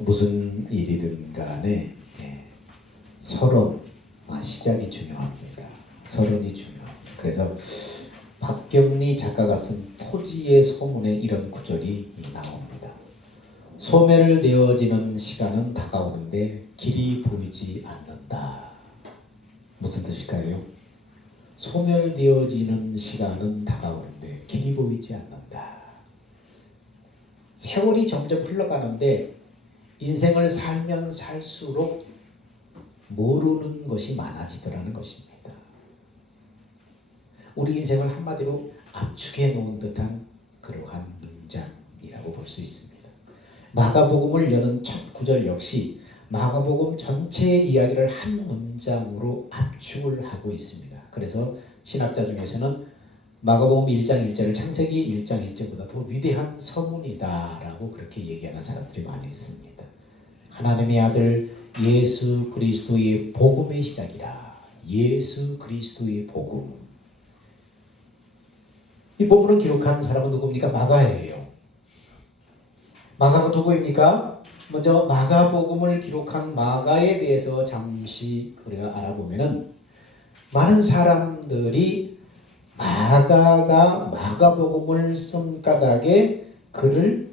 무슨 일이든 간에 서론, 시작이 중요합니다. 서론이 중요합니다. 그래서 박경리 작가가 쓴 토지의 소문에 이런 구절이 나옵니다. 소멸되어지는 시간은 다가오는데 길이 보이지 않는다. 무슨 뜻일까요? 소멸되어지는 시간은 다가오는데 길이 보이지 않는다. 세월이 점점 흘러가는데 인생을 살면 살수록 모르는 것이 많아지더라는 것입니다. 우리 인생을 한마디로 압축해 놓은 듯한 그러한 문장이라고 볼 수 있습니다. 마가복음을 여는 첫 구절 역시 마가복음 전체의 이야기를 한 문장으로 압축을 하고 있습니다. 그래서 신학자 중에서는 마가복음 1장 1절을 창세기 1장 1절보다 더 위대한 서문이다라고 그렇게 얘기하는 사람들이 많이 있습니다. 하나님의 아들 예수 그리스도의 복음의 시작이라. 예수 그리스도의 복음. 이 복음을 기록한 사람은 누굽니까? 마가예요. 마가가 누구입니까? 먼저 마가복음을 기록한 마가에 대해서 잠시 우리가 알아보면은 많은 사람들이 마가가 마가복음을 쓴 까닭에 그를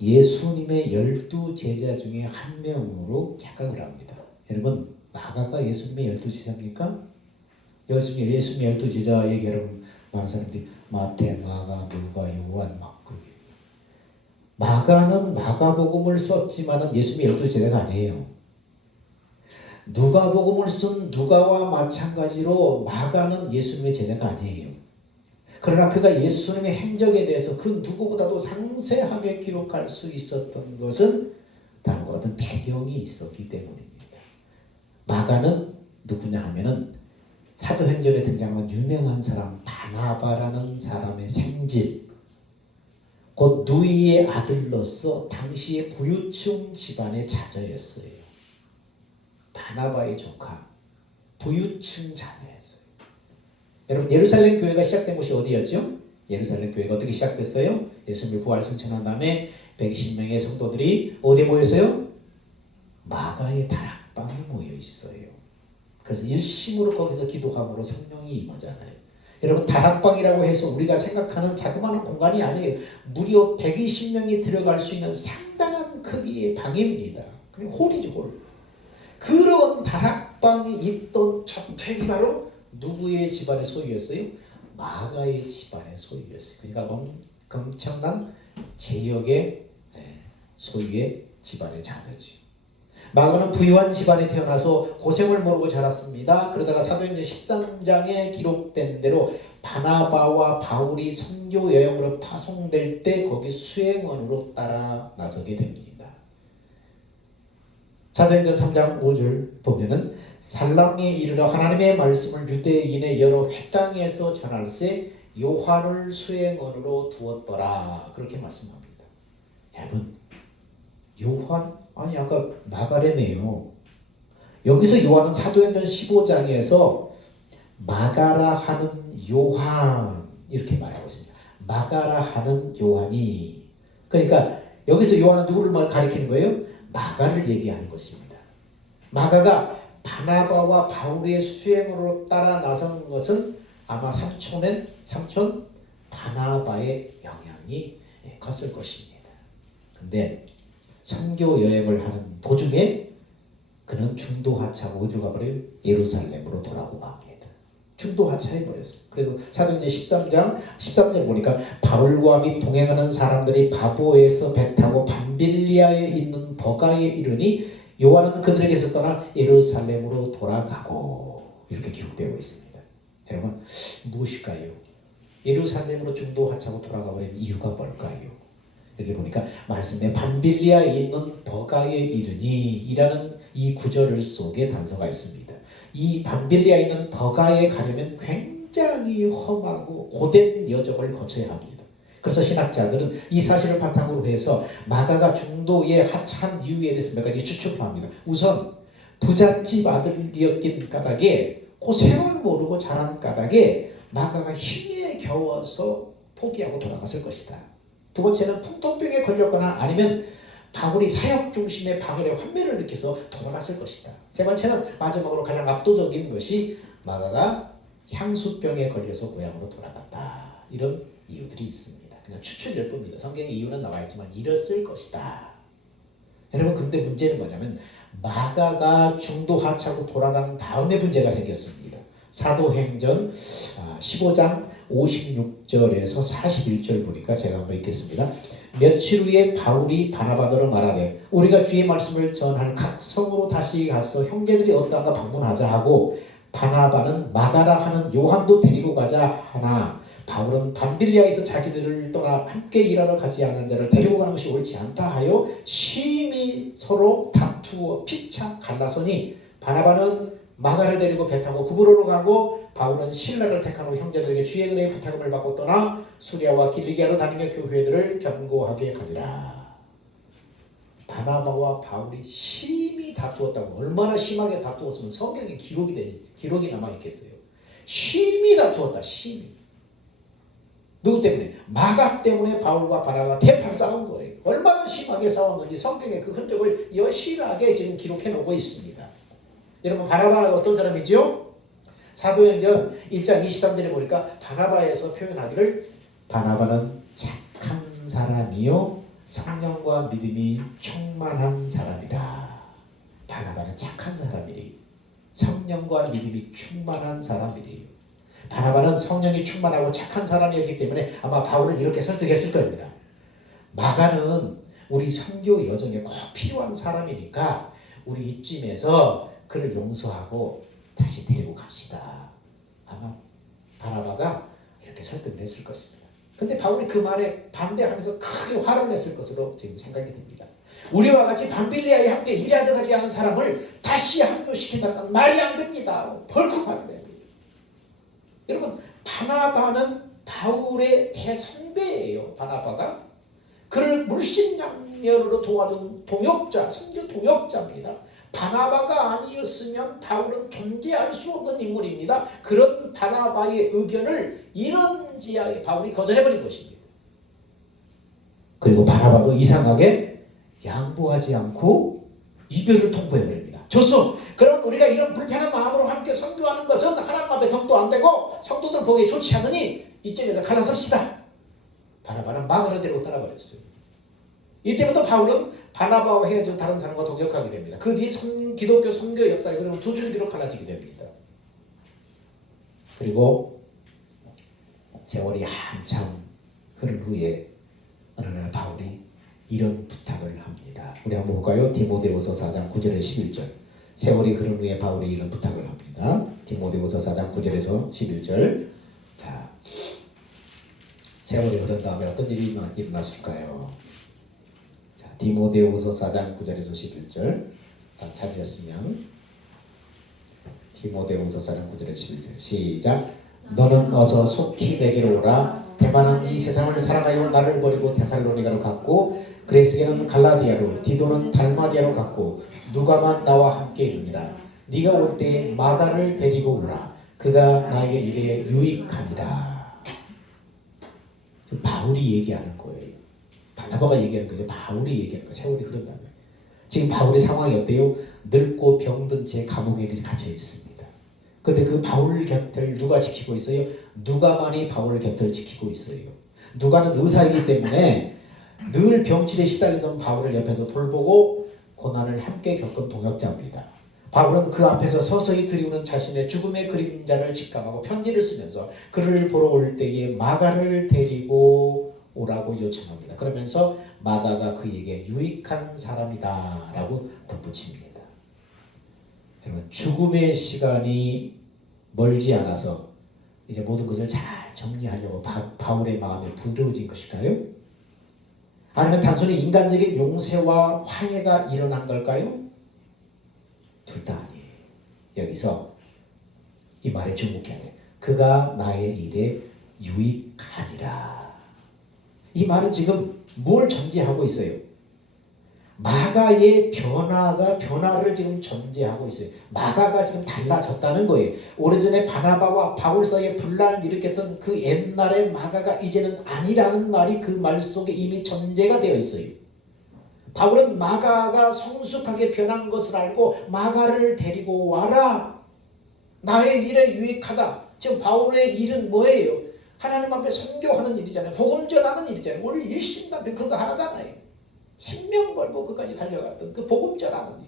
예수님의 12 제자 중에 한 명으로 착각을 합니다. 여러분, 마가가 예수님의 12제자입니까? 예수님의 12제자 얘기하면 많은 사람들이 마태, 마가, 누가, 요한 막 그렇게. 마가는 마가복음을 썼지만은 예수님의 12제자가 아니에요. 누가복음을 쓴 누가와 마찬가지로 마가는 예수님의 제자가 아니에요. 그러나 그가 예수님의 행적에 대해서 그 누구보다도 상세하게 기록할 수 있었던 것은 다음과 같은 배경이 있었기 때문입니다. 마가는 누구냐 하면은 사도행전에 등장하는 유명한 사람 바나바라는 사람의 생질, 곧 누이의 아들로서 당시의 부유층 집안의 자녀였어요. 바나바의 조카, 부유층 자녀였어요. 여러분, 예루살렘 교회가 시작된 곳이 어디였죠? 예루살렘 교회가 어떻게 시작됐어요? 예수님을 부활 승천한 다음에 120명의 성도들이 어디에 모였어요? 마가의 다락방에 모여 있어요. 그래서 일심으로 거기서 기도함으로 성령이 임하잖아요. 여러분, 다락방이라고 해서 우리가 생각하는 자그마한 공간이 아니에요. 무려 120명이 들어갈 수 있는 상당한 크기의 방입니다. 그리고 홀이죠, 홀. 그런 다락방이 있던 저택이 바로 누구의 집안의 소유였어요? 마가의 집안의 소유였어요. 그러니까 엄청난 제역의 소유의 집안의 자녀지. 마가는 부유한 집안에 태어나서 고생을 모르고 자랐습니다. 그러다가 사도행전 13장에 기록된 대로 바나바와 바울이 선교 여행으로 파송될 때 거기 수행원으로 따라 나서게 됩니다. 사도행전 3장 5절 보면은 살랑에 이르러 하나님의 말씀을 유대인의 여러 회당에서 전할세 요한을 수행원으로 두었더라. 그렇게 말씀합니다. 여러분, 요한 아니 아까 마가래네요. 여기서 요한은 사도행전 15장에서 마가라 하는 요한 이렇게 말하고 있습니다. 마가라 하는 요한이. 그러니까 여기서 요한은 누구를 가리키는 거예요? 마가를 얘기하는 것입니다. 마가가 바나바와 바울의 수행으로 따라 나선 것은 아마 삼촌 바나바의 영향이 컸을 것입니다. 근데 선교 여행을 하는 도중에 그는 중도 하차하고 어디로 가버려요? 예루살렘으로 돌아오고 맙니다. 중도 하차해버렸어요. 그래서 사도행전 13절 보니까 바울과 및 동행하는 사람들이 바보에서 배 타고 밤빌리아에 있는 버가에 이르니 요한은 그들에게서 떠나 예루살렘으로 돌아가고 이렇게 기록되어 있습니다. 여러분, 무엇일까요? 예루살렘으로 중도 하차하고 돌아가 버린 이유가 뭘까요? 여기 보니까 말씀에 밤빌리아에 있는 버가에 이르니 이라는 이 구절 속에 단서가 있습니다. 이 밤빌리아에 있는 버가에 가려면 굉장히 험하고 고된 여정을 거쳐야 합니다. 그래서 신학자들은 이 사실을 바탕으로 해서 마가가 중도에 하차한 이유에 대해서 몇 가지 추측을 합니다. 우선 부잣집 아들이었긴 까닭에 고생을 모르고 자란 까닭에 마가가 힘에 겨워서 포기하고 돌아갔을 것이다. 두 번째는 풍토병에 걸렸거나 아니면 바울이 사역 중심의 바울의 환멸을 느껴서 돌아갔을 것이다. 세 번째는 마지막으로 가장 압도적인 것이 마가가 향수병에 걸려서 고향으로 돌아갔다. 이런 이유들이 있습니다. 그냥 추측일 뿐입니다. 성경에 이유는 나와 있지만 이랬을 것이다. 여러분 근데 문제는 뭐냐면 마가가 중도 하차하고 돌아간 다음에 문제가 생겼습니다. 사도행전 15장 56절에서 41절 보니까 제가 한번 읽겠습니다. 며칠 후에 바울이 바나바더러 말하되 우리가 주의 말씀을 전하는 각 성으로 다시 가서 형제들이 어떠한가 방문하자 하고 바나바는 마가라 하는 요한도 데리고 가자 하나 바울은 밤빌리아에서 자기들을 떠나 함께 일하러 가지 않은 자를 데리고 가는 것이 옳지 않다 하여 심히 서로 다투어 피차 갈라서니 바나바는 마가를 데리고 배 타고 구브로로 가고 바울은 신라를 택한 후 형제들에게 주의 은혜의 부탁을 받고 떠나 수리아와 길리기아로 다니며 교회들을 견고하게 하리라. 바나바와 바울이 심히 다투었다고. 얼마나 심하게 다투었으면 성경에 기록이 남아있겠어요. 심히 다투었다. 심히. 누구 때문에? 마가 때문에 바울과 바나바가 대판 싸운 거예요. 얼마나 심하게 싸웠는지 성경에 그 흔적을 여실하게 지금 기록해 놓고 있습니다. 여러분 바나바가 어떤 사람이죠? 사도행전 1장 23절에 보니까 바나바에서 표현하기를 바나바는 착한 사람이요 성령과 믿음이 충만한 사람이라. 바나바는 착한 사람이래요. 성령과 믿음이 충만한 사람이래요. 바나바는 성령이 충만하고 착한 사람이었기 때문에 아마 바울을 이렇게 설득했을 겁니다. 마가는 우리 선교 여정에 꼭 필요한 사람이니까 우리 이쯤에서 그를 용서하고 다시 데리고 갑시다. 아마 바나바가 이렇게 설득을 했을 것입니다. 근데 바울이 그 말에 반대하면서 크게 화를 냈을 것으로 지금 생각이 됩니다. 우리와 같이 밤빌리아에 함께 일하러 가지 않은 사람을 다시 합류시킨다는 건 말이 안 됩니다. 벌컥 화를 냅니다. 여러분 바나바는 바울의 대선배예요. 바나바가 그를 물심양면으로 도와준 동역자, 선교 동역자입니다. 바나바가 아니었으면 바울은 존재할 수 없는 인물입니다. 그런 바나바의 의견을 이런지하게 바울이 거절해버린 것입니다. 그리고 바나바도 이상하게 양보하지 않고 이별을 통보해버립니다. 좋소. 그럼 우리가 이런 불편한 마음으로 함께 선교하는 것은 하나님 앞에 덕도 안 되고 성도들 보기에 좋지 않으니 이쯤에서 갈라섭시다. 바나바는 마가를 데리고 떠나버렸어요. 이때부터 바울은 바나바와 헤어진 다른 사람과 동역하게 됩니다. 그 뒤 기독교 선교 역사에 그러면 두 줄기로 갈라지게 됩니다. 그리고 세월이 한참 흐른 후에 어느 날 바울이 이런 부탁을 합니다. 우리 한번 볼까요? 디모데후서 4장 9절에서 11절. 세월이 흐른 후에 바울이 이런 부탁을 합니다. 디모데후서 4장 9절에서 11절. 자, 세월이 흐른 다음에 어떤 일이 일어났을까요? 자, 디모데후서 4장 9절에서 11절. 찾으셨으면 디모데후서 4장 9절에서 11절. 시작. 너는 어서 속히 내게로 오라. 대만은 이 세상을 사랑하여 나를 버리고 데살로니가로 갔고 그레스게는 갈라디아로 디도는 달마디아로 갔고 누가만 나와 함께 이르니라. 네가 올 때에 마가를 데리고 오라. 그가 나에게 일에 유익하니라. 바울이 얘기하는 거예요. 바나바가 얘기하는 거죠. 바울이 얘기하는 거예요. 세월이 흐른 다음에. 지금 바울의 상황이 어때요? 늙고 병든 채 감옥에 갇혀 있습니다. 그런데 그 바울 곁을 누가 지키고 있어요? 누가만이 바울 곁을 지키고 있어요. 누가는 의사이기 때문에 늘 병실에 시달리던 바울을 옆에서 돌보고 고난을 함께 겪은 동역자입니다. 바울은 그 앞에서 서서히 드리우는 자신의 죽음의 그림자를 직감하고 편지를 쓰면서 그를 보러 올 때에 마가를 데리고 오라고 요청합니다. 그러면서 마가가 그에게 유익한 사람이다 라고 덧붙입니다. 여러분 죽음의 시간이 멀지 않아서 이제 모든 것을 잘 정리하려고 바울의 마음이 부드러워진 것일까요? 아니면 단순히 인간적인 용서와 화해가 일어난 걸까요? 둘 다 아니에요. 여기서 이 말에 주목해야 돼요. 그가 나의 일에 유익하니라. 이 말은 지금 뭘 전제하고 있어요? 마가의 변화를 지금 전제하고 있어요. 마가가 지금 달라졌다는 거예요. 오래전에 바나바와 바울 사이에 분란을 일으켰던 그 옛날의 마가가 이제는 아니라는 말이 그 말 속에 이미 전제가 되어 있어요. 바울은 마가가 성숙하게 변한 것을 알고 마가를 데리고 와라. 나의 일에 유익하다. 지금 바울의 일은 뭐예요? 하나님 앞에 선교하는 일이잖아요. 복음 전하는 일이잖아요. 오늘 일심단편 그거 하잖아요. 생명 걸고 그까지 달려갔던 그 복음 전하는 일.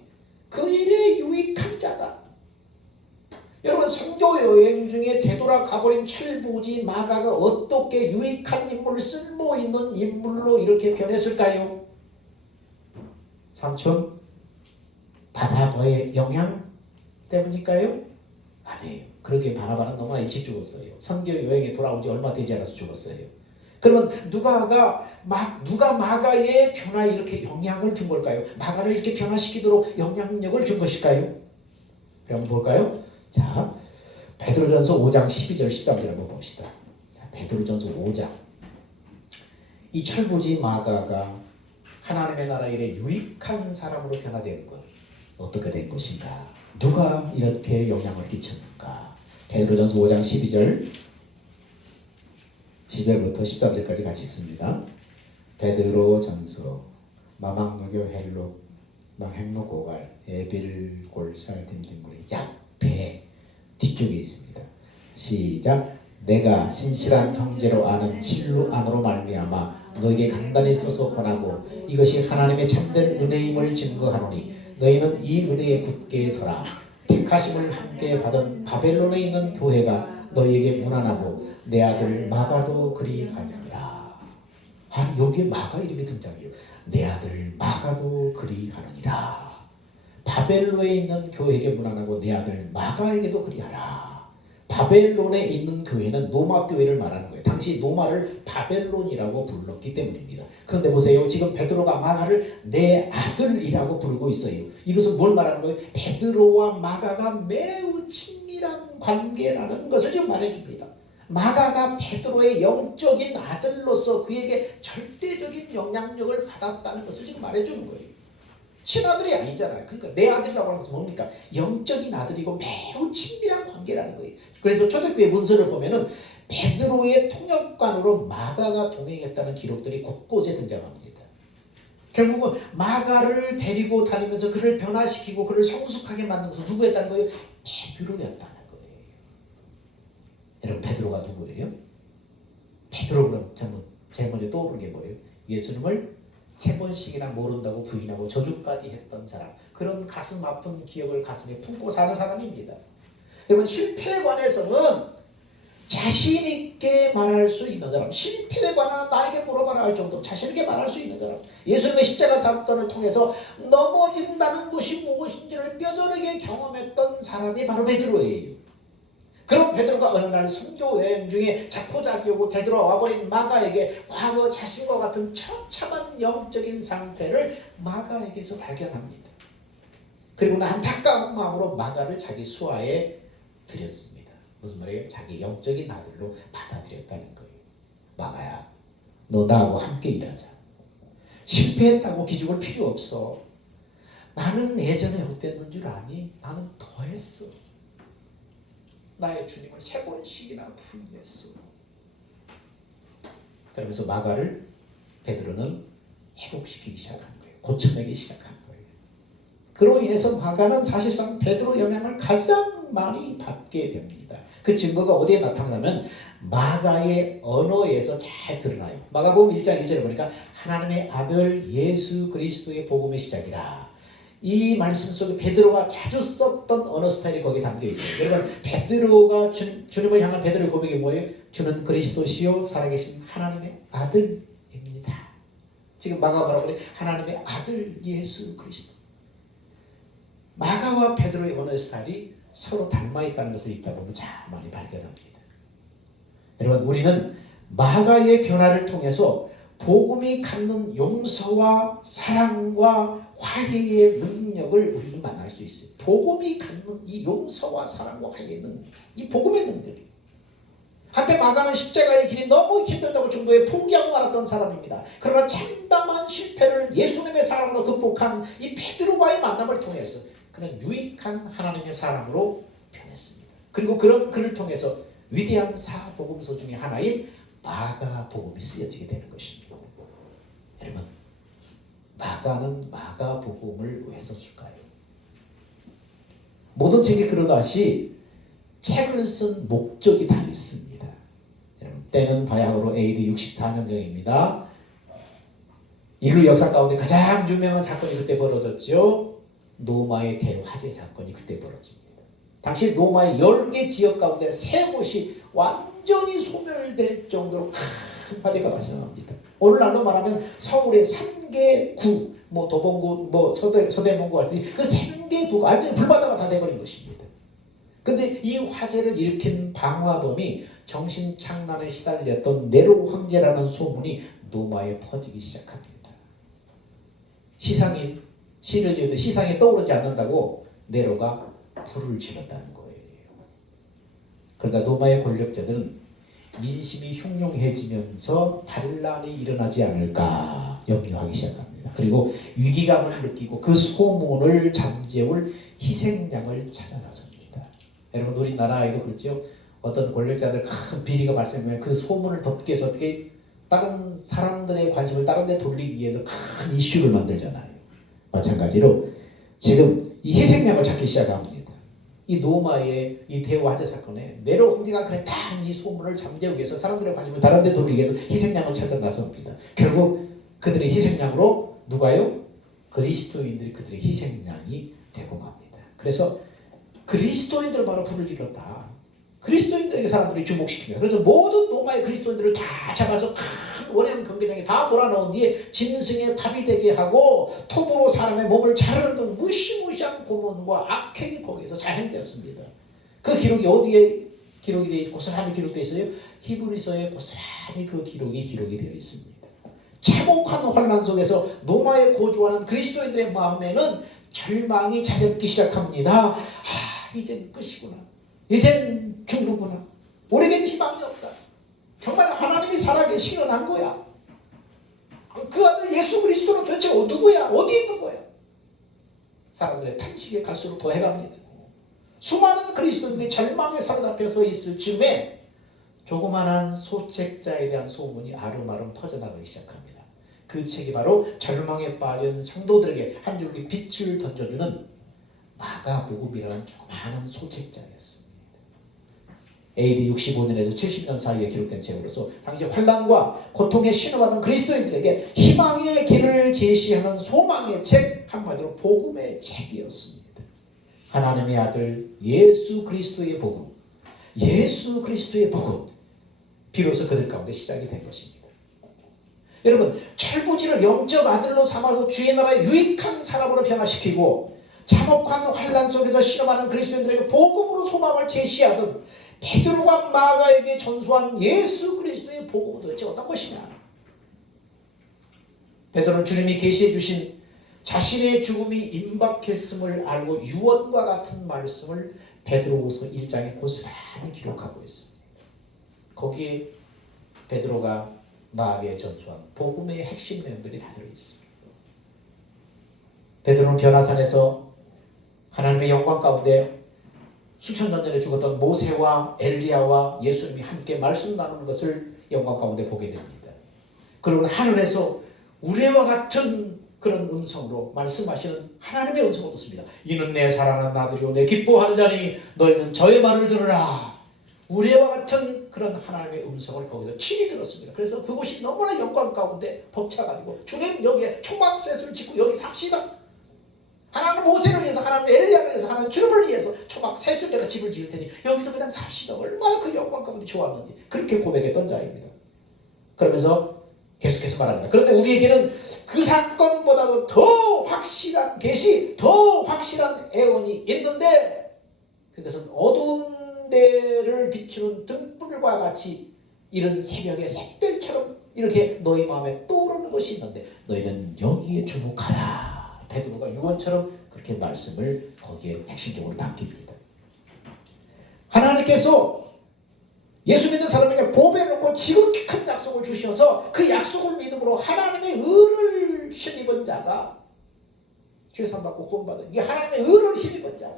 그 일에 유익한 자다. 여러분 선교 여행 중에 되돌아가버린 철부지 마가가 어떻게 유익한 인물, 쓸모있는 인물로 이렇게 변했을까요? 삼촌 바나바의 영향 때문일까요? 아니에요. 그러기에 바나바는 너무나 일찍 죽었어요. 선교 여행에 돌아온 지 얼마 되지 않아서 죽었어요. 그러면 누가 마가의 변화에 이렇게 영향을 준 걸까요? 마가를 이렇게 변화시키도록 영향력을 준 것일까요? 한번 볼까요? 자, 베드로전서 5장 12절 13절 한번 봅시다. 베드로전서 5장. 이 철부지 마가가 하나님의 나라 일에 유익한 사람으로 변화된 것 어떻게 된 것인가? 누가 이렇게 영향을 끼쳤는가? 베드로전서 5장 12절 10절부터 13절까지 같이 읽습니다. 베드로전서 마망노교 헬로 망행로 고갈 에빌 골살 딤딤물이 약배 뒤쪽에 있습니다. 시작. 내가 신실한 형제로 아는 실로 안으로 말미암아 너에게 간단히 써서 권하고 이것이 하나님의 참된 은혜임을 증거하노니 너희는 이 은혜에 굳게 서라. 택하심을 함께 받은 바벨론에 있는 교회가 너희에게 무난하고 내 아들 마가도 그리하느니라. 아니 여기에 마가 이름이 등장해요. 내 아들 마가도 그리하느니라. 바벨론에 있는 교회에게 무난하고 내 아들 마가에게도 그리하라. 바벨론에 있는 교회는 노마 교회를 말하는 거예요. 당시 노마를 바벨론이라고 불렀기 때문입니다. 그런데 보세요. 지금 베드로가 마가를 내 아들이라고 부르고 있어요. 이것은 뭘 말하는 거예요? 베드로와 마가가 매우 친밀한 관계라는 것을 지금 말해줍니다. 마가가 베드로의 영적인 아들로서 그에게 절대적인 영향력을 받았다는 것을 지금 말해주는 거예요. 친아들이 아니잖아요. 그러니까 내 아들이라고 하는 것은 뭡니까? 영적인 아들이고 매우 친밀한 관계라는 거예요. 그래서 초대교회 문서를 보면은 베드로의 통역관으로 마가가 동행했다는 기록들이 곳곳에 등장합니다. 결국은 마가를 데리고 다니면서 그를 변화시키고 그를 성숙하게 만든 것은 누구였다는 거예요? 베드로였다는 거예요. 여러분 베드로가 누구예요? 베드로 그럼 제일 먼저 떠오르는 게 뭐예요? 예수님을 3번씩이나 모른다고 부인하고 저주까지 했던 사람. 그런 가슴 아픈 기억을 가슴에 품고 사는 사람입니다. 여러분 실패에 관해서는 자신 있게 말할 수 있는 사람. 실패에 관한 나에게 물어봐라 할 정도로 자신 있게 말할 수 있는 사람. 예수님의 십자가 사건을 통해서 넘어진다는 것이 무엇인지를 뼈저리게 경험했던 사람이 바로 베드로예요. 그런 베드로가 어느 날 선교 여행 중에 자포자기하고 되돌아와버린 마가에게 과거 자신과 같은 처참한 영적인 상태를 마가에게서 발견합니다. 그리고는 안타까운 마음으로 마가를 자기 수하에 들였습니다. 무슨 말이에요? 자기 영적인 아들로 받아들였다는 거예요. 마가야, 너 나하고 함께 일하자. 실패했다고 기죽을 필요 없어. 나는 예전에 어땠는 줄 아니? 나는 더 했어. 나의 주님을 3번씩이나 부인했어. 그러면서 마가를 베드로는 회복시키기 시작한 거예요. 고쳐내기 시작한 거예요. 그로 인해서 마가는 사실상 베드로 영향을 가장 많이 받게 됩니다. 그 증거가 어디에 나타나냐면 마가의 언어에서 잘 드러나요. 마가복음 1장 1절에 보니까 하나님의 아들 예수 그리스도의 복음의 시작이라. 이 말씀 속에 베드로가 자주 썼던 언어 스타일이 거기에 담겨 있어요. 여러분 베드로가 주님을 향한 베드로의 고백이 뭐예요? 주는 그리스도시요 살아계신 하나님의 아들입니다. 지금 마가가 뭐라고 그래? 하나님의 아들 예수 그리스도. 마가와 베드로의 언어 스타일이 서로 닮아있다는 것을 읽다 보면 참 많이 발견합니다. 여러분 우리는 마가의 변화를 통해서 복음이 갖는 용서와 사랑과 화해의 능력을 우리는 만날 수 있어요. 복음이 갖는 이 용서와 사랑과 화해의 능력, 이 복음의 능력이에요. 한때 마가는 십자가의 길이 너무 힘들다고 중도에 포기하고 말았던 사람입니다. 그러나 참담한 실패를 예수님의 사랑으로 극복한 이 베드로와의 만남을 통해서 그는 유익한 하나님의 사람으로 변했습니다. 그리고 그런 그를 통해서 위대한 사복음서 중에 하나인 마가복음이 쓰여지게 되는 것입니다. 여러분 마가 마가는 마가복음을 왜 썼을까요? 모든 책이 그러다시 책을 쓴 목적이 다 있습니다. 때는 바야흐로 AD 64년경입니다. 인류 역사 가운데 가장 유명한 사건이 그때 벌어졌죠. 노마의 대화재 사건이 그때 벌어집니다. 당시 노마의 10개 지역 가운데 3곳이 완전히 소멸될 정도로 큰 화재가 발생합니다. 오늘날로 말하면 서울의 3개 구, 도봉구, 서대문구 같은 그 3개 구가 완전히 불바다가 다 돼버린 것입니다. 근데 이 화재를 일으킨 방화범이 정신착란에 시달렸던 네로 황제라는 소문이 노마에 퍼지기 시작합니다. 시상이 시를 지었는데 시상이 떠오르지 않는다고 네로가 불을 질렀다는 거예요. 그러다 노마의 권력자들은 민심이 흉흉해지면서 반란이 일어나지 않을까 염려하기 시작합니다. 그리고 위기감을 느끼고 그 소문을 잠재울 희생양을 찾아 나섭니다. 여러분 우리나라에도 그렇죠. 어떤 권력자들 큰 비리가 발생하면 그 소문을 덮기 위해서 어떻게 다른 사람들의 관심을 다른 데 돌리기 위해서 큰 이슈를 만들잖아요. 마찬가지로 지금 이 희생양을 찾기 시작합니다. 이 노마의 이 대화재 사건에 네로 황제가 그랬다는 이 소문을 잠재우기 위해서 사람들의 관심을 다른 데 돌리기 위해서 희생양을 찾아 나섭니다. 결국 그들의 희생양으로 누가요? 그리스도인들이 그들의 희생양이 되고 맙니다. 그래서 그리스도인들을 바로 불을 질렀다. 그리스도인들에게 사람들이 주목시킵니다. 그래서 모든 로마의 그리스도인들을 다 잡아서 큰 원형 경기장에 다 몰아넣은 뒤에 짐승의 밥이 되게 하고 톱으로 사람의 몸을 자르는 등 무시무시한 고문과 악행이 거기에서 자행됐습니다. 그 기록이 어디에 기록이 되어 있어요? 고스란히 기록되어 있어요? 히브리서에 고스란히 그 기록이 되어 있습니다. 참혹한 환난 속에서 로마에 거주하는 그리스도인들의 마음에는 절망이 찾아오기 시작합니다. 이젠 끝이구나. 이젠 죽는구나. 우리에겐 희망이 없다. 정말 하나님이 살아계시긴 한 거야. 그 아들 예수 그리스도는 도대체 누구야? 어디 있는 거야? 사람들의 탄식에 갈수록 더해갑니다. 수많은 그리스도인들이 절망에 사로잡혀 서 있을 즈음에 조그만한 소책자에 대한 소문이 아름아름 퍼져나가기 시작합니다. 그 책이 바로 절망에 빠진 성도들에게 한 줄기 빛을 던져주는 마가복음이라는 조그마한 소책자였습니다. AD 65년에서 70년 사이에 기록된 책으로서 당시 환난과 고통에 신음하던 그리스도인들에게 희망의 길을 제시하는 소망의 책, 한마디로 복음의 책이었습니다. 하나님의 아들 예수 그리스도의 복음, 예수 그리스도의 복음, 비로소 그들 가운데 시작이 된 것입니다. 여러분, 철부지를 영적 아들로 삼아서 주의 나라의 유익한 사람으로 변화시키고 참혹한 환난 속에서 실험하는 그리스도인들에게 복음으로 소망을 제시하던 베드로가 마가에게 전수한 예수 그리스도의 복음은 도대체 어떤 것이냐? 베드로는 주님이 계시해 주신 자신의 죽음이 임박했음을 알고 유언과 같은 말씀을 베드로후서 1장에 고스란히 기록하고 있습니다. 거기에 베드로가 마가에 전수한 복음의 핵심 내용들이 다 들어있습니다. 베드로는 변화산에서 하나님의 영광 가운데 수천 년 전에 죽었던 모세와 엘리야와 예수님이 함께 말씀 나누는 것을 영광 가운데 보게 됩니다. 그리고 하늘에서 우레와 같은 그런 음성으로 말씀하시는 하나님의 음성을 듣습니다. 이는 내 사랑하는 아들이요 내 기뻐하는 자니 너희는 저의 말을 들으라. 우레와 같은 그런 하나님의 음성을 거기서 친히 들었습니다. 그래서 그곳이 너무나 영광 가운데 벅차가지고 주님 여기에 초막셋을 짓고 여기 삽시다. 하나님 모세를 위해서, 하나님 엘리야를 위해서, 하나님 주님을 위해서 초막셋을 내가 집을 지을 테니 여기서 그냥 삽시다. 얼마나 그 영광 가운데 좋았는지 그렇게 고백했던 자입니다. 그러면서 계속해서 말합니다. 그런데 우리에게는 그 사건보다도 더 확실한 계시, 더 확실한 애원이 있는데 그것은 어두운 데를 비추는 등불과 같이 이른 새벽의 샛별처럼 이렇게 너희 마음에 떠오르는 것이 있는데 너희는 여기에 주목하라. 베드로가 유언처럼 그렇게 말씀을 거기에 핵심적으로 남깁니다. 하나님께서 예수 믿는 사람에게 보배를 놓고 지극히 큰 약속을 주셔서 그 약속을 믿음으로 하나님의 의를 힘입은 자가 죄사함받고 구원받은 이게 하나님의 의를 힘입은 자가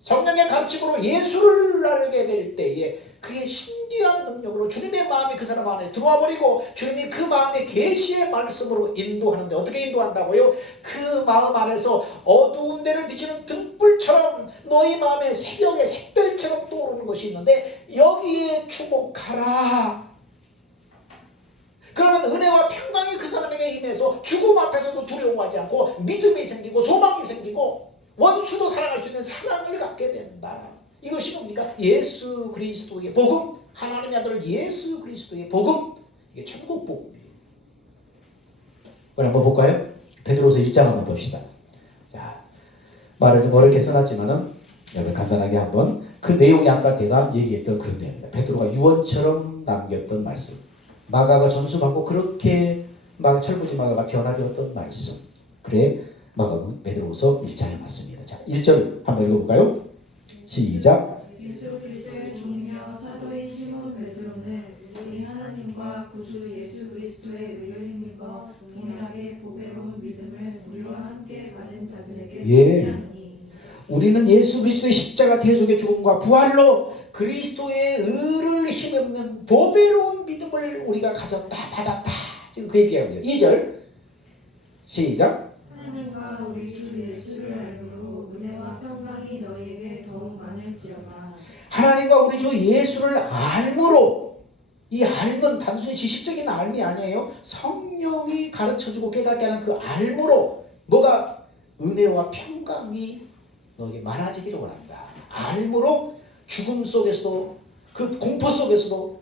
성령의 가르침으로 예수를 알게 될 때에 그의 신기한 능력으로 주님의 마음이 그 사람 안에 들어와 버리고 주님이 그 마음의 계시의 말씀으로 인도하는데 어떻게 인도한다고요? 그 마음 안에서 어두운 데를 비추는 등불처럼 너희 마음에 새벽의 샛별처럼 떠오르는 것이 있는데 여기에 주목하라. 그러면 은혜와 평강이 그 사람에게 임해서 죽음 앞에서도 두려워하지 않고 믿음이 생기고 소망이 생기고 원수도 사랑할 수 있는 사랑을 갖게 된다. 이것이 뭡니까? 예수 그리스도의 복음, 하나님의 아들 예수 그리스도의 복음, 이게 천국 복음이에요. 우리 한번 볼까요? 베드로서 1장 한번 봅시다. 자, 말을 좀 어렵게 써놨지만은 여러분 간단하게 한번 그 내용이 아까 제가 얘기했던 그런 내용입니다. 베드로가 유언처럼 남겼던 말씀, 마가가 전수받고 그렇게 철부지 마가가 변화되었던 말씀, 그래 마가는 베드로서 1장의 말씀입니다. 자, 1절 한번 읽어볼까요? 시작. 예수 그리스도의 종이며 사도의 시몬 베드로는 우리 하나님과 구주 예수 그리스도의 의를 힘입어 동일하게 보배로운 믿음을 우리와 함께 가진 자들에게 보지하니 우리는 예수 그리스도의 십자가 대속의 죽음과 부활로 그리스도의 의를 힘입는 보배로운 믿음을 우리가 가졌다, 받았다. 지금 그 얘기하고요. 2절 시작. 하나님과 우리 주 예수를 알므로 은혜와 평강이 너희에게 더욱 많을지어다. 하나님과 우리 주 예수를 알므로, 이 알은 단순히 지식적인 알이 아니에요. 성령이 가르쳐주고 깨닫게 하는 그 알므로 뭐가 은혜와 평강이 너에게 많아지기를 원한다. 알므로 죽음 속에서도 그 공포 속에서도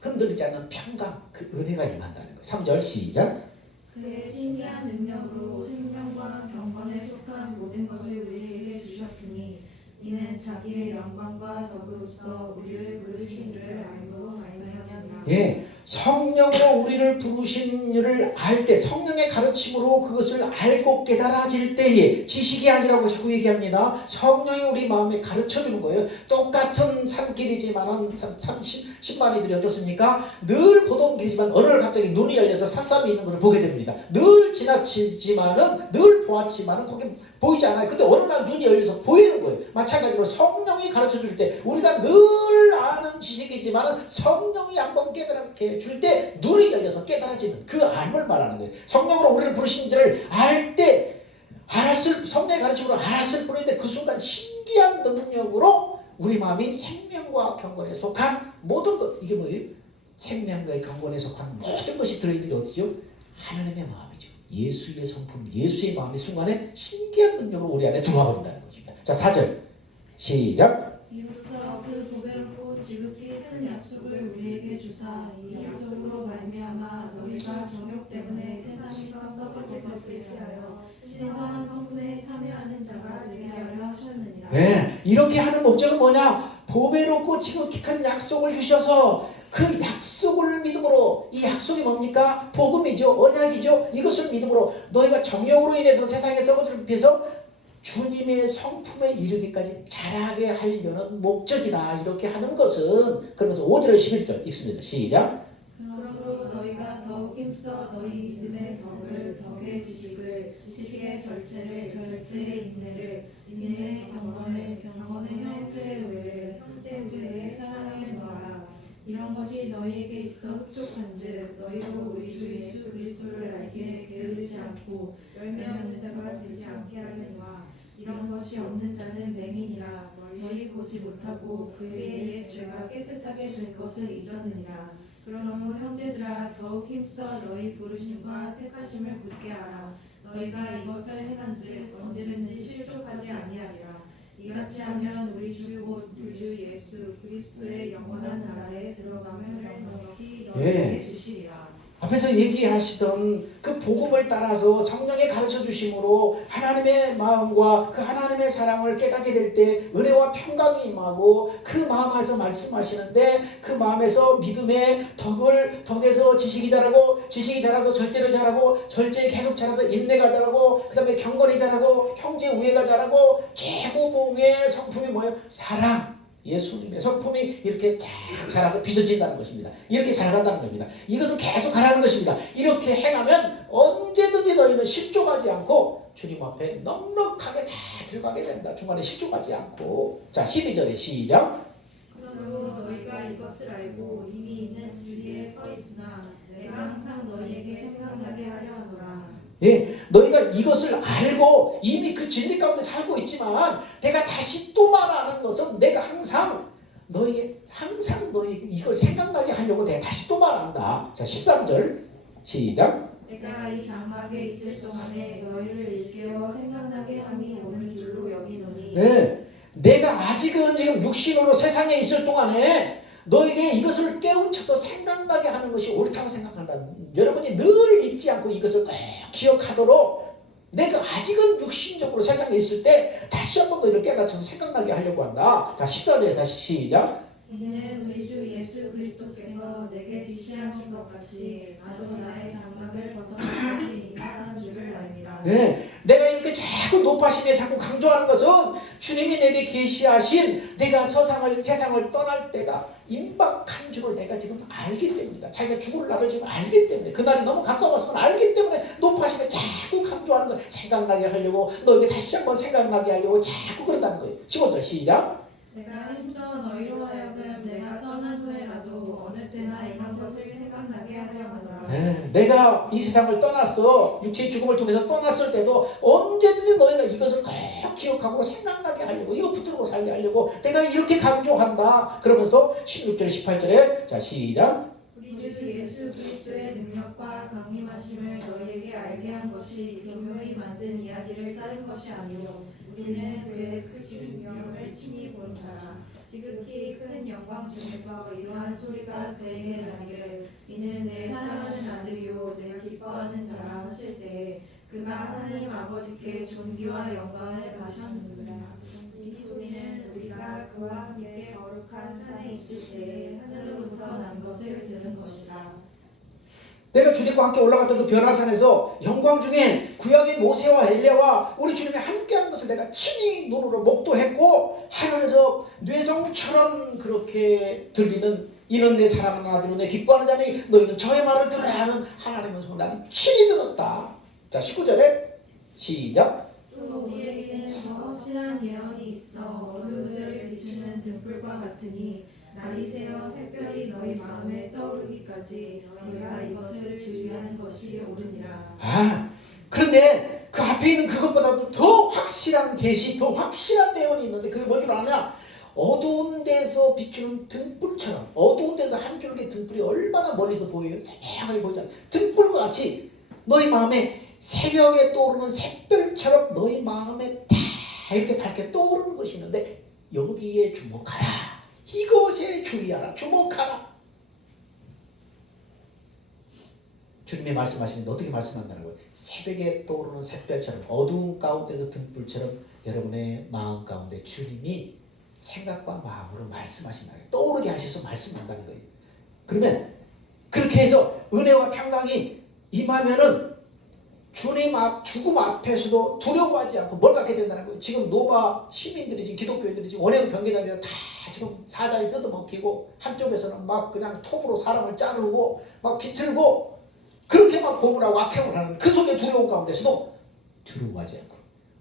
흔들리지 않는 평강, 그 은혜가 임한다는 거예요. 3절 시작. 그의 신기한 능력으로 생명과 경건에 속한 모든 것을 우리에게 주셨으니 이는 자기의 영광과 덕으로서 우리를 부르신 이를 알므로 말미암았다. 예, 성령으로 우리를 부르신 이를 알 때, 성령의 가르침으로 그것을 알고 깨달아질 때에, 지식이 아니라고 자꾸 얘기합니다. 성령이 우리 마음에 가르쳐주는 거예요. 똑같은 산길이지만은 10만이들이 어떻습니까? 늘 보던 길이지만 어느 날 갑자기 눈이 열려서 산삼이 있는 것을 보게 됩니다. 늘 지나치지만은, 늘 보았지만은 거기 보이지 않아요. 근데 어느 날 눈이 열려서 보이는 거예요. 마찬가지로 성령이 가르쳐줄 때 우리가 늘 아는 지식이지만 성령이 한번 깨닫게 줄 때 눈이 열려서 깨달아지는 그 알을 말하는 거예요. 성령으로 우리를 부르신 지를 알 때 성령의 가르침으로 알았을 뿐인데 그 순간 신기한 능력으로 우리 마음이 생명과 경건에 속한 모든 것, 이게 뭐예요? 생명과 경건에 속한 모든 것이 들어있는 게 어디죠? 하나님의 마음이죠. 예수의 성품, 예수의 마음이 순간에 신기한 능력으로 우리 안에 들어와 버린다는 것입니다. 자, 4절 시작. 이로써 그 보배롭고 지극히 큰 약속을 우리에게 주사 이 약속으로 말미암아 너희가 정욕 때문에 세상에서 썩어질 것을 피하여 신성한 성품에 참여하는 자가 되게 하려 하셨느니라. 네, 이렇게 하는 목적은 뭐냐? 보배롭고 지극히 큰 약속을 주셔서 그 약속을 믿음으로, 이 약속이 뭡니까? 복음이죠. 언약이죠. 이것을 믿음으로 너희가 정욕으로 인해서 세상에 썩어질 피해서 주님의 성품에 이르기까지 자라게 하려는 목적이다. 이렇게 하는 것은, 그러면서 5절 11절 읽습니다. 시작. 그러므로 너희가 더욱 힘써 너희 믿음의 덕을, 덕의 지식을, 지식의 절제를, 절제의 인내를, 인내의 경건을, 경건의 형제의 의를, 형제의 사랑을 더하라. 이런 것이 너희에게 있어 흡족한즉 너희로 우리 주 예수 그리스도를 알게 게으르지 않고 열매 없는 자가 되지 않게 하려니와 이런 것이 없는 자는 맹인이라 너희 보지 못하고 그의 옛 죄가 깨끗하게 될 것을 잊었느니라. 그러므로 형제들아 더욱 힘써 너희 부르심과 택하심을 굳게 하라. 너희가 이것을 행한즉 언제든지 실족하지 아니하리라. 이같이 하면 우리 주 곧 주 예수 그리스도의 영원한 나라에 들어가면 넉넉히 너희에게 주시리라. 앞에서 얘기하시던 그 복음을 따라서 성령의 가르쳐 주심으로 하나님의 마음과 그 하나님의 사랑을 깨닫게 될 때 은혜와 평강이 임하고 그 마음 안에서 말씀하시는데 그 마음에서 믿음의 덕에서 지식이 자라고 지식이 자라서 절제를 자라고 절제에 계속 자라서 인내가 자라고 그 다음에 경건이 자라고 형제 우애가 자라고 최고봉의 성품이 뭐예요? 사랑. 예수님의 성품이 이렇게 잘 자라고 빚어진다는 것입니다. 이렇게 잘 간다는 겁니다. 이것을 계속 하라는 것입니다. 이렇게 행하면 언제든지 너희는 실족하지 않고 주님 앞에 넉넉하게 다 들어가게 된다. 중간에 실족하지 않고. 자, 12절에 시작. 그러므로 너희가 이것을 알고 이미 있는 진리에 서 있으나 내가 항상 너희에게 생각나게 하려 하노라. 예, 너희가 이것을 알고 이미 그 진리 가운데 살고 있지만 내가 다시 또 말하는 것은 내가 항상 너희 이걸 생각나게 하려고 내가 다시 또 말한다. 자, 13절 시작. 내가 이 장막에 있을 동안에 너희를 일깨워 생각나게 함이 옳은 줄로 여기노니. 네, 내가 아직은 지금 육신으로 세상에 있을 동안에 너에게 이것을 깨우쳐서 생각나게 하는 것이 옳다고 생각한다. 여러분이 늘 잊지 않고 이것을 꼭 기억하도록 내가 아직은 육신적으로 세상에 있을 때 다시 한번 너희를 깨닫춰서 생각나게 하려고 한다. 자, 14절에 다시 시작. 이는 우리 주 예수 그리스도께서 내게 지시하신 것 같이 나도 나의 장막을 벗어날 것이 임하는 줄을 알미라. 네, 내가 이렇게 자꾸 높아심에 자꾸 강조하는 것은 주님이 내게 계시하신 내가 세상을 떠날 때가 임박한 줄을 내가 지금 알기 때문이다. 자기가 죽을 날을 지금 알기 때문에 그날이 너무 가까웠으면 알기 때문에 높아심에 자꾸 강조하는 거 생각나게 하려고 너에게 다시 한번 생각나게 하려고 자꾸 그런다는 거예요. 15절 시작. 내가 힘써 너희로 하여금 내가 떠난 후에라도 어느 때나 이런 것을 생각나게 하려 하노라. 네, 내가 이 세상을 떠났어. 육체의 죽음을 통해서 떠났을 때도 언제든지 너희가 이것을 꼭 기억하고 생각나게 하려고 이거 붙들고 살게 하려고 내가 이렇게 강조한다. 그러면서 16절 18절에 자 시작. 우리 주 예수 그리스도의 능력과 강림하심을 너희에게 알게 한 것이 교묘히 만든 이야기를 따른 것이 아니요 우리는 그의 그 증명을 친히 본 자라. 지극히 큰 영광 중에서 이러한 소리가 그에게 나기를 이는 내 사랑하는 아들이요 내가 기뻐하는 자라 하실 때에 그가 하나님 아버지께 존귀와 영광을 받으셨느니라. 이 소리는 우리가 그와 함께 거룩한 산에 있을 때에 하늘로부터 난 것을 들은 것이라. 내가 주님과 함께 올라갔던 그 변화산에서 영광 중에 구약의 모세와 엘리야와 우리 주님이 함께하는 것을 내가 친히 눈으로 목도했고 하늘에서 뇌성처럼 그렇게 들리는 이는 내 사랑하는 아들로 내 기뻐하는 자니 너희는 저의 말을 들으라 하는 하나님의 소리 나는 친히 들었다. 자 19절에 시작. 또 우리에게는 더 확실한 예언이 있어 어두움을 비추는 등불과 같으니 날이 새어 샛별이 너희 마음에 떠오르기까지 너희가 이것을 주의하는 것이 옳으니라. 그런데 그 앞에 있는 그것보다도 더 확실한 계시, 더 확실한 내용이 있는데 그게 뭔 줄 아냐? 어두운 데서 비추는 등불처럼 어두운 데서 한 줄기 등불이 얼마나 멀리서 보여요? 새하게 보이잖아요. 등불과 같이 너희 마음에 새벽에 떠오르는 샛별처럼 너희 마음에 다 이렇게 밝게 떠오르는 것이 있는데 여기에 주목하라. 이것에 주의하라. 주목하라. 주님이 말씀하시는데 어떻게 말씀한다는 거예요? 새벽에 떠오르는 샛별처럼 어두운 가운데서 등불처럼 여러분의 마음 가운데 주님이 생각과 마음으로 말씀하신다는 거예요. 떠오르게 하셔서 말씀한다는 거예요. 그러면 그렇게 해서 은혜와 평강이 임하면은 주님 죽음 앞에서도 두려워하지 않고 뭘 갖게 된다는 거예요. 지금 노바 시민들이 지금 기독교인들이 지금 원형 변개자들이 다 지금 사자에 뜯어먹히고 한쪽에서는 막 그냥 톱으로 사람을 자르고 막 비틀고 그렇게 막 고문하고 악행을 하는 그 속에 두려운 가운데서도 두려워하지 않고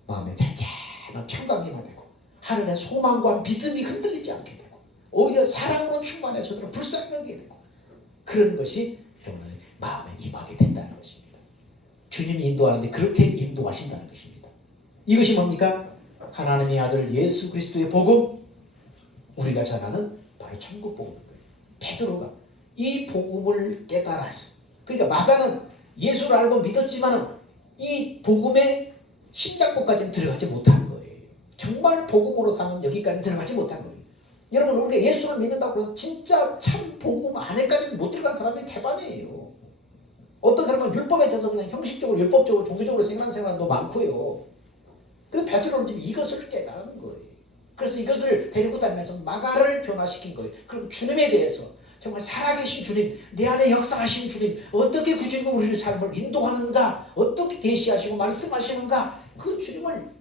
마음에 잔잔한 평강이 임하되고 하늘의 소망과 믿음이 흔들리지 않게 되고 오히려 사랑으로 충만해서 저들은 불쌍히 여기게 되고 그런 것이 여러분의 마음에 임하게 된다는 것입니다. 주님이 인도하는데 그렇게 인도하신다는 것입니다. 이것이 뭡니까? 하나님의 아들 예수 그리스도의 복음, 우리가 전하는 바로 천국 복음인 거예요. 베드로가 이 복음을 깨달았어. 그러니까 마가는 예수를 알고 믿었지만은 이 복음의 심장부까지는 들어가지 못한 거예요. 정말 복음으로 사는 여기까지 들어가지 못한 거예요. 여러분 우리가 예수를 믿는다고 해서 진짜 참 복음 안에까지는 못 들어간 사람들이 대반이에요. 어떤 사람은 율법에 대해서 그냥 형식적으로 율법적으로 종교적으로 생각하는 사람도 많고요. 근데 베드로는 지금 이것을 깨달은 거예요. 그래서 이것을 데리고 다니면서 마가를 변화시킨 거예요. 그럼 주님에 대해서 정말 살아계신 주님, 내 안에 역사하신 주님, 어떻게 그 주님은 우리의 삶을 인도하는가, 어떻게 계시하시고 말씀하시는가, 그 주님을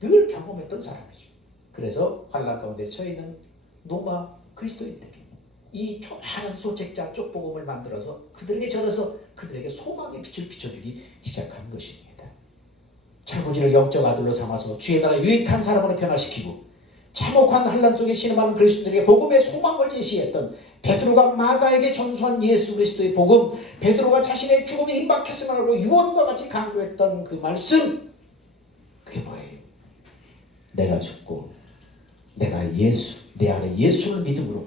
늘 경험했던 사람이죠. 그래서 환난 가운데 처해 있는 로마 그리스도인들에게 이 조그마한 소책자 쪽복음을 만들어서 그들에게 전해서 그들에게 소망의 빛을 비춰주기 시작한 것입니다. 철부지를 영적 아들로 삼아서 주의 나라 유익한 사람으로 변화시키고 참혹한 환난 속에 신음하는 그리스도인들에게 복음의 소망을 제시했던 베드로가 마가에게 전수한 예수 그리스도의 복음, 베드로가 자신의 죽음이 임박했음을 알고 유언과 같이 강조했던 그 말씀, 그게 뭐예요? 내가 죽고 내가 내 안에 예수를 믿음으로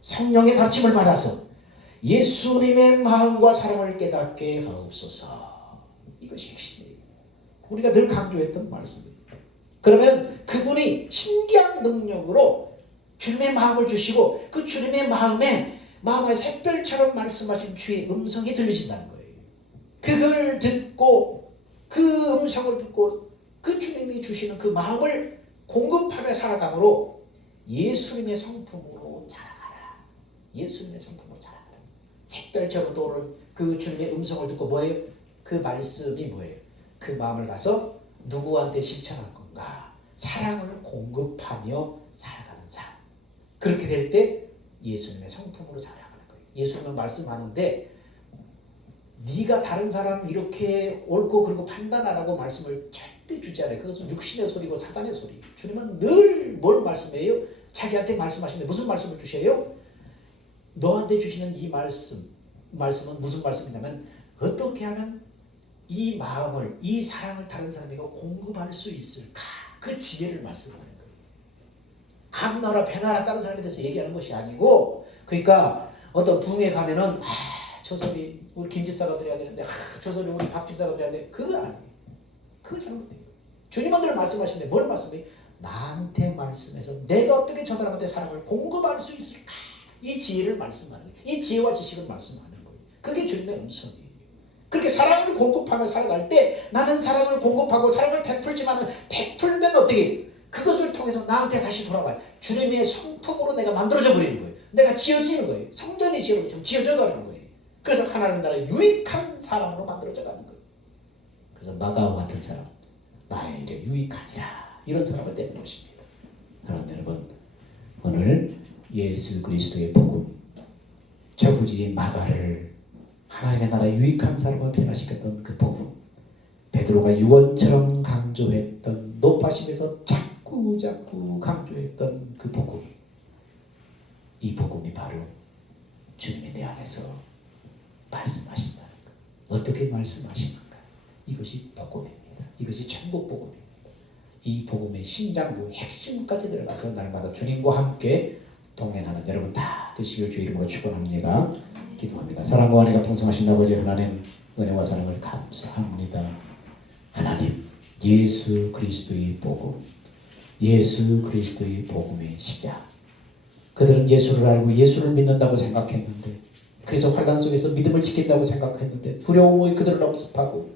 성령의 가르침을 받아서 예수님의 마음과 사랑을 깨닫게 하옵소서. 이것이 핵심이에요. 우리가 늘 강조했던 말씀입니다. 그러면 그분이 신기한 능력으로 주님의 마음을 주시고 그 주님의 마음에 샛별처럼 말씀하신 주의 음성이 들리신다는 거예요. 그걸 듣고 그 음성을 듣고 그 주님이 주시는 그 마음을 공급하며 살아감으로 예수님의 성품으로 자라가라. 예수님의 성품으로 자라가라. 샛별처럼 떠오르는 그 주님의 음성을 듣고 뭐예요? 그 말씀이 뭐예요? 그 마음을 가서 누구한테 실천할 건가? 사랑을 공급하며 살아가는 사람. 그렇게 될 때 예수님의 성품으로 자라가는 거예요. 예수님은 말씀하는데 네가 다른 사람 이렇게 옳고 그르고 판단하라고 말씀을 절대 주지 않아요. 그것은 육신의 소리고 사단의 소리. 주님은 늘 뭘 말씀해요? 자기한테 말씀하시는데 무슨 말씀을 주셔요? 너한테 주시는 이 말씀은 무슨 말씀이냐면 어떻게 하면 이 마음을, 이 사랑을 다른 사람에게 공급할 수 있을까? 그 지혜를 말씀하는 거예요. 감나라 배나라 다른 사람에 대해서 얘기하는 것이 아니고, 그러니까 어떤 부흥회 가면은 저 소리 우리 김 집사가 드려야 되는데 저 소리 우리 박 집사가 드려야 되는데 그거 아니에요. 그거 잘못돼요. 주님은 늘 말씀하시는데 뭘 말씀해요? 나한테 말씀해서 내가 어떻게 저 사람한테 사랑을 공급할 수 있을까? 이 지혜를 말씀하는 거예요. 이 지혜와 지식을 말씀하는 거예요. 그게 주님의 음성이에요. 그렇게 사랑을 공급하며 살아갈 때 나는 사랑을 공급하고 사랑을 베풀지만 베풀면 어떻게 그것을 통해서 나한테 다시 돌아와요. 주님의 성품으로 내가 만들어져 버리는 거예요. 내가 지어지는 거예요. 성전이 지어져 가는 거예요. 그래서 하나님 나라의 유익한 사람으로 만들어져 가는 거예요. 그래서 마가와 같은 사람, 나의 일에 유익하니라, 이런 사람을 되는 것입니다. 사랑하는 여러분, 오늘 예수 그리스도의 복음, 저부지 마가를 하나님의 나라 유익한 사람을 변화시켰던 그 복음, 베드로가 유언처럼 강조했던, 높아심에서 자꾸 강조했던 그 복음, 이 복음이 바로 주님이 내 안에서 말씀하신다는 것. 어떻게 말씀하시는가? 이것이 복음입니다. 이것이 천국 복음입니다. 이 복음의 심장부, 핵심까지 들어가서 날마다 주님과 함께 동행하는 여러분 다 되시길 주 이름으로 축원합니다. 기도합니다. 사랑과 은혜가 풍성하신 아버지 하나님, 은혜와 사랑을 감사합니다. 하나님, 예수 그리스도의 복음, 예수 그리스도의 복음의 시작. 그들은 예수를 알고 예수를 믿는다고 생각했는데, 그래서 환난 속에서 믿음을 지킨다고 생각했는데 두려움이 그들을 엄습하고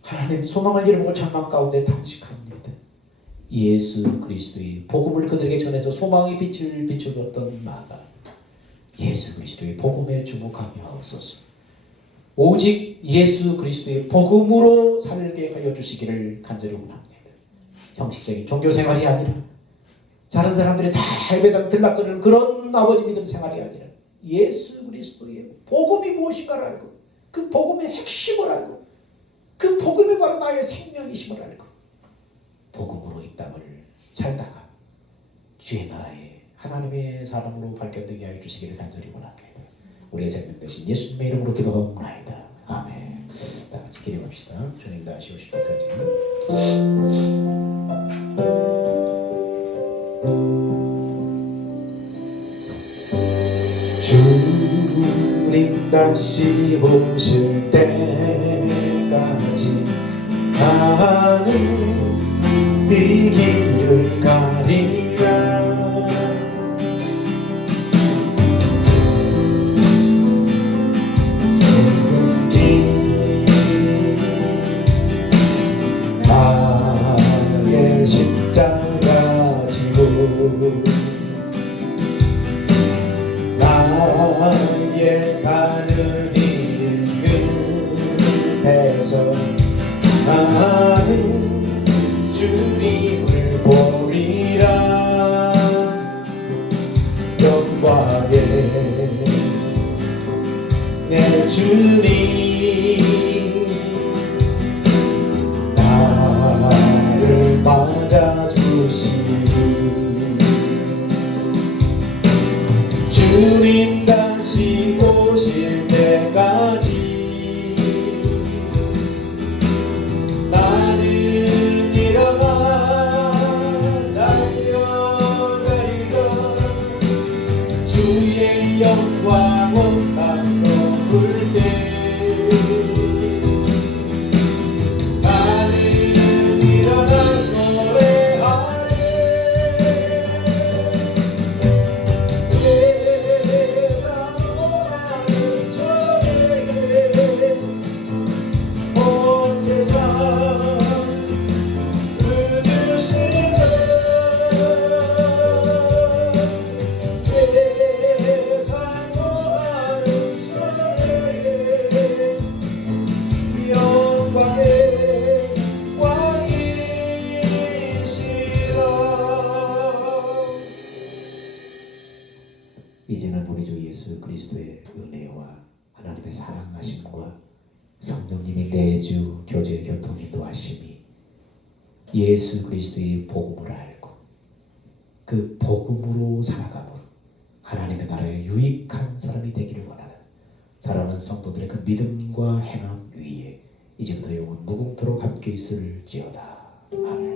하나님 소망을 잃어버리고 절망 가운데 탄식합니다. 예수 그리스도의 복음을 그들에게 전해서 소망의 빛을 비춰줬던 마가, 예수 그리스도의 복음에 주목하게 하옵소서. 오직 예수 그리스도의 복음으로 살게 하여 주시기를 간절히 원합니다. 형식적인 종교생활이 아니라 다른 사람들이 다 예배당 들락거리는 그런 아버지 믿음 생활이 아니라 예수 그리스도의 복음이 무엇인가를 알고 그 복음의 핵심을 알고 그 복음이 바로 나의 생명이심을 알고 복음으로 이 땅을 살다가 주의 나라에 하나님의 사람으로 발견되게 하여 주시기를 간절히 원합니다. 우리의 생명 되신 예수님의 이름으로 기도하옵나이다. 아멘. 다 같이 기도합시다. 주님 다시 오실 때까지. 주님 다시 오실 때까지 나는 이 길을 가리라. 나의 십자가 지고 나의 가는 일 끝에서 나는 주님을 찾아주시니 주님 다시 오실 때까지 나는 일어나 달려가리라 주의 영광 온 땅으로 불때 나는 일어나 노래하리 예사모하는 저에게 온 세상 누주시네 예사모하는 저에게 영광의 왕이시라. 이제는 우리 주 예수 그리스도의 은혜와 하나님의 사랑하심과 성령님이 내주 교제 교통 인도하심이 예수 그리스도의 복음을 알고 그 복음으로 살아감으로 하나님의 나라에 유익한 사람이 되기를 원하는 사랑하는 성도들의 그 믿음과 행함 위에 이제부터 영원 무궁토록 함께 있을지어다. 아멘.